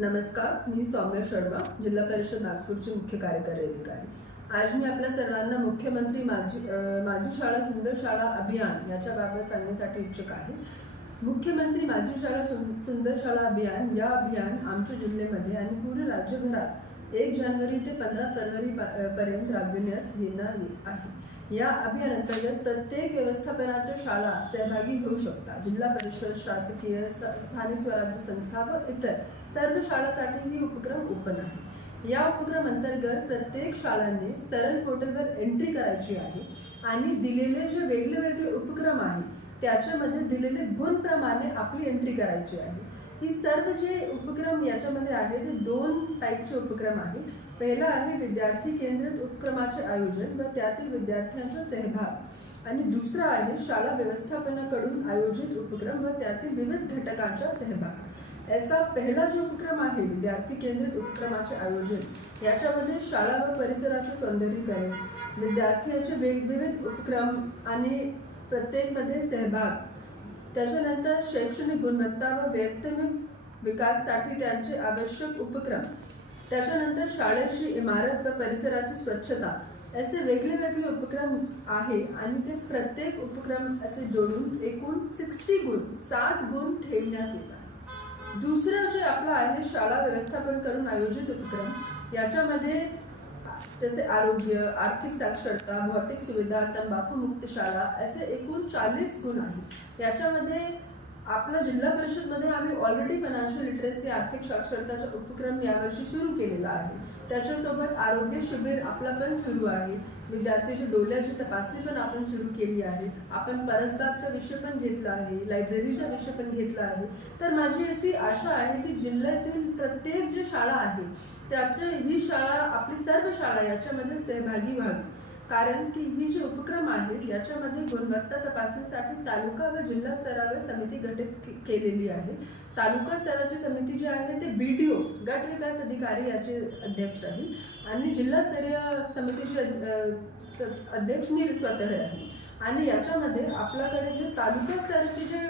नमस्कार मी सौम्य शर्मा जिल्हा परिषद नागपूरची मुख्य कार्यकारी अधिकारी. आज मी आपल्या सर्वांना मुख्यमंत्री माझी माझी शाळा सुंदर शाळा अभियान याच्याबाबत सांगण्यासाठी इच्छुक आहे. मुख्यमंत्री माझी शाळा सुंदर शाळा अभियान या अभियान आमच्या जिल्ह्यामध्ये आणि पूर्ण राज्यभरात एक जानेवारी ते पंधरा फरवरी पर्यंत राबविण्यात येणार आहे. या अभियानांतर्गत प्रत्येक व्यवस्थापनाच्या शाळा सहभागी होऊ शकतात. जिल्हा परिषद शासकीय स्थानिक स्वराज्य संस्था व इतर सर्व शाळांसाठी ही उपक्रम ओपन आहे. या उपक्रम अंतर्गत प्रत्येक शाळांनी सरळ पोर्टलवर एंट्री करायची आहे आणि दिलेले जे वेगळे वेगळे उपक्रम आहेत त्याच्यामध्ये दिलेले गुणप्रमाणे आपली एंट्री करायची आहे. ही सर्व जे उपक्रम याच्यामध्ये आहे ते दोन टाईपचे उपक्रम आहे पहिला आहे विद्यार्थी केंद्रित उपक्रमाचे आयोजन व त्यातील विद्यार्थ्यांचा सहभाग. आणि दुसरा आहे शाळा व्यवस्थापनाकडून आयोजित उपक्रम व त्यातील विविध घटकांचा सहभाग. ऐसा पहिला जो उपक्रम आहे विद्यार्थी केंद्रित उपक्रमाचे आयोजन याच्यामध्ये शाळा व परिसराचे सौंदर्यीकरण विद्यार्थ्यांचे वेगविविध उपक्रम आणि प्रत्येकमध्ये सहभाग त्याच्यानंतर शैक्षणिक गुणवत्ता व व्यक्तिगत विकासासाठी त्यांचे आवश्यक उपक्रम. त्याच्यानंतर शाळेची इमारत व परिसराची स्वच्छता. असे वेगळे वेगळे उपक्रम आहे आणि ते प्रत्येक उपक्रम असे जोडून एकूण सिक्स्टी गुण साठ गुण ठेवण्यात येतात. दुसरं जे आपलं आहे शाळा व्यवस्थापन करून आयोजित उपक्रम याच्यामध्ये जसे आरोग्य आर्थिक साक्षरता भौतिक सुविधा तंबाखू मुक्त शाळा असे एकूण चाळीस गुण आहेत. याच्यामध्ये आपल्या जिल्हा परिषदमध्ये आम्ही ऑलरेडी फायनान्शियल लिटरेसी आर्थिक साक्षरताचा उपक्रम यावर्षी सुरू केलेला आहे. त्याच्यासोबत आरोग्य शिबिर आपला पण सुरू आहे. विद्यार्थ्याची डोळ्याची तपासणी पण आपण सुरू केली आहे. आपण परसबागचा विषय पण घेतला आहे लायब्ररीचा विषय पण घेतला आहे. तर माझी अशी आशा आहे की जिल्ह्यातील प्रत्येक जी शाळा आहे त्याच्या ही शाळा आपली सर्व शाळा याच्यामध्ये सहभागी व्हावी. कारण की ही जे उपक्रम आहेत याच्यामध्ये गुणवत्ता तपासणीसाठी तालुका व जिल्हा स्तरावर समिती गठीत केलेली आहे. तालुका स्तराची समिती जी आहे ते बी डी ओ गट विकास अधिकारी याचे अध्यक्ष आहे. आणि जिल्हास्तरीय समितीचे अध्यक्ष मी स्वतः आहे. आणि याच्यामध्ये आपल्याकडे जे तालुका स्तराचे जे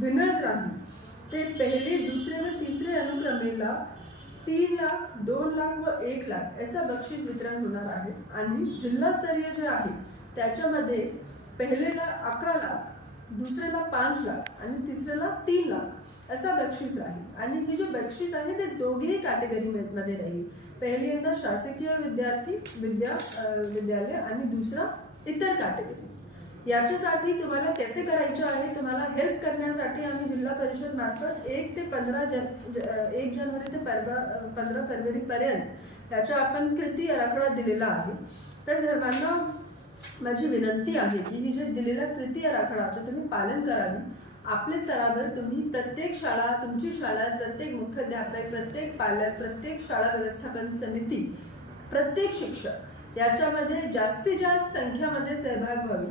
विनर्स राहील ते पहिले दुसरे व तिसरे अनुक्रमेला तीन लाख दोन लाख व एक लाख असं बक्षीस वितरण होणार आहे. आणि जिल्हास्तरीय जे आहे त्याच्यामध्ये पहिलेला अकरा लाख दुसऱ्याला पाच लाख आणि तिसऱ्याला तीन लाख असा बक्षीस राहील आणि ही जे बक्षीस आहे ते दोघेही कॅटेगरी मध्ये राहील. पहिल्यांदा शासकीय विद्यार्थी विद्या विद्यालय आणि दुसरा इतर कॅटेगरीज याच्यासाठी तुम्हाला कसे करायचे आहे तुम्हाला हेल्प करण्यासाठी आम्ही जिल्हा परिषद मार्फत एक ते पंधरा जन एक जानेवारी ते परवा पंधरा फरवरी पर्यंत याचा आपण कृती आराखडा दिलेला आहे. तर सर्वांना माझी विनंती आहे की ही जे दिलेला कृती आराखडाचं तुम्ही पालन करावे आपल्या स्तरावर तुम्ही प्रत्येक शाळा तुमची शाळा प्रत्येक मुख्याध्यापक प्रत्येक पालक प्रत्येक शाळा व्यवस्थापन समिती प्रत्येक शिक्षक याच्यामध्ये जास्तीत जास्त संख्यामध्ये सहभाग व्हावी.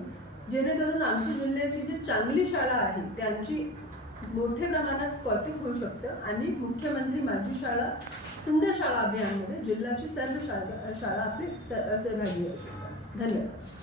जेणेकरून आमच्या जिल्ह्याची जी चांगली शाळा आहे त्यांची मोठ्या प्रमाणात कौतुक होऊ शकतं आणि मुख्यमंत्री माझी शाळा सुंदर शाळा अभियानमध्ये जिल्ह्याची सर्व शाळा शाळा आपली सहभागी होऊ शकतात. धन्यवाद.